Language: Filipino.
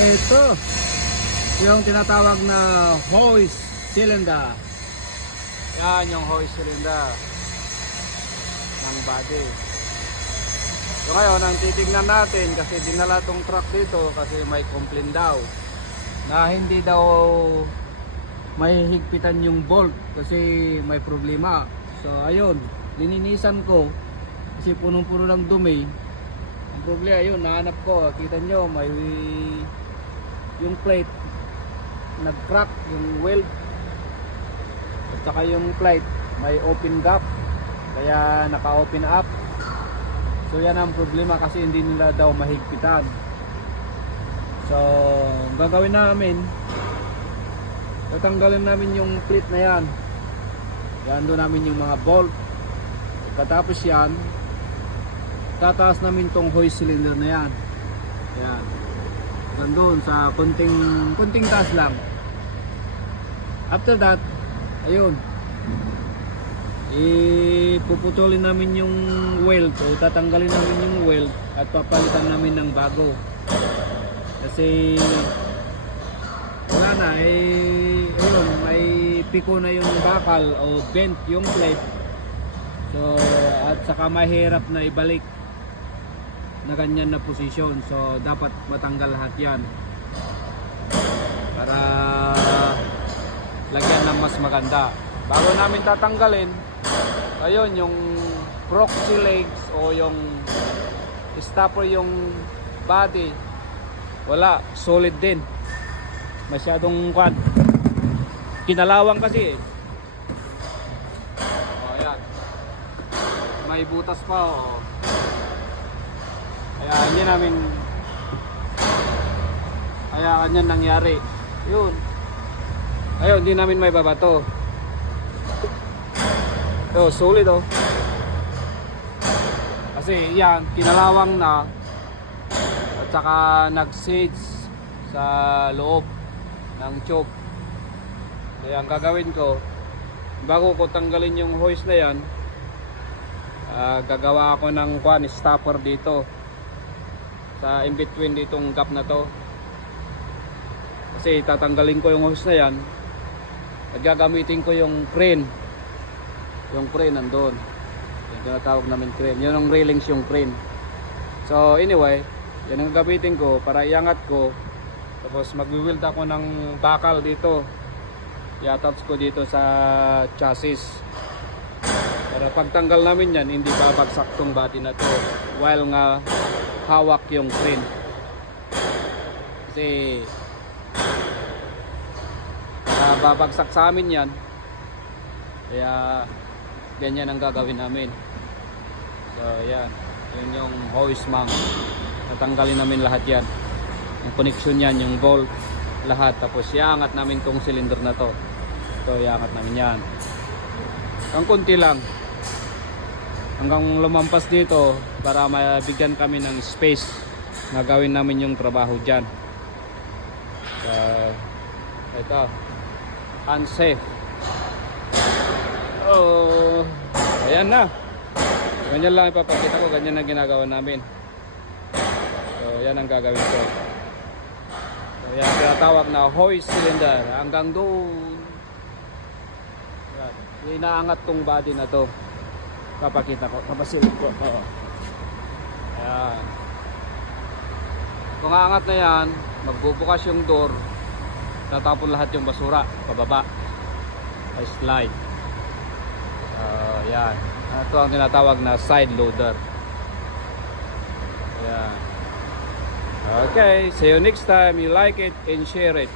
Ito, yung tinatawag na hoist cylinder. Yan yung hoist cylinder ng body. So ngayon, ang titignan natin kasi dinala tong truck dito kasi may complaint daw na hindi daw may higpitan yung bolt kasi may problema. So ayun, lininisan ko kasi punong-puno ng dumi. Ang problema yun, nahanap ko, kita nyo may yung plate nag-crack, yung weld at saka yung plate may open gap kaya naka-open up. So yan ang problema kasi hindi nila daw mahigpitan. So ang gagawin namin, tatanggalin namin yung plate na yan, doon namin yung mga bolt. Katapos yan, tataas namin tong hoist cylinder na yan. Ayan, doon sa kunting taas lang. After that, ayun, ipuputulin namin yung weld o tatanggalin namin yung weld at papalitan namin ng bago kasi wala na, ayun, may piko na yung bakal o bent yung plate. So at saka mahirap na ibalik na ganyan na posisyon. So dapat matanggal lahat yan para lagyan ng mas maganda. Bago namin tatanggalin, ayun, yung proxy legs o yung stopper yung body, wala, solid din, masyadong kwan, kinalawang kasi ayan, may butas pa kaya hindi namin, kaya kanyan nangyari yun. Ayun, hindi namin may babato. Solid kasi yan, kinalawang na at saka nag-sage sa loob ng tube. Kaya ang gagawin ko, bago ko tanggalin yung hoist na yan, gagawa ako ng stopper dito sa in between ditong gap na to. Kasi tatanggalin ko yung hoist na yan at gagamitin ko yung crane. Yung crane nandun, yung tinatawag namin crane, yun ang railings, yung crane. So anyway, yan ang gagamitin ko para iangat ko. Tapos magwi-weld ako ng bakal dito, i-attach ko dito sa chassis para pagtanggal namin yan, hindi babagsak tong body na to while nga hawak yung crane. Kasi babagsak sa amin yan, kaya ganyan ang gagawin namin. So yan, yun yung hoist mount. Tatanggalin namin lahat yan, yung connection yan, yung bolt, lahat. Tapos iangat namin tong cylinder na to. So iangat namin yan ang konti lang hanggang lumampas dito para mabigyan kami ng space na gawin namin yung trabaho dyan. Ito, unsafe. Ayan na, ganyan lang ipapakita ko, ganyan ang ginagawa namin. So yan ang gagawin ko. So yan tinatawag na hoist cylinder hanggang doon. Inaangat tong body na to, papakita ko, papasilip ko. Ayan, kung aangat na yan, magbubukas yung door, tatapon lahat yung basura pababa, ay slide. Yan, ito ang tinatawag na side loader. Yan. Okay, see you next time. You like it and share it.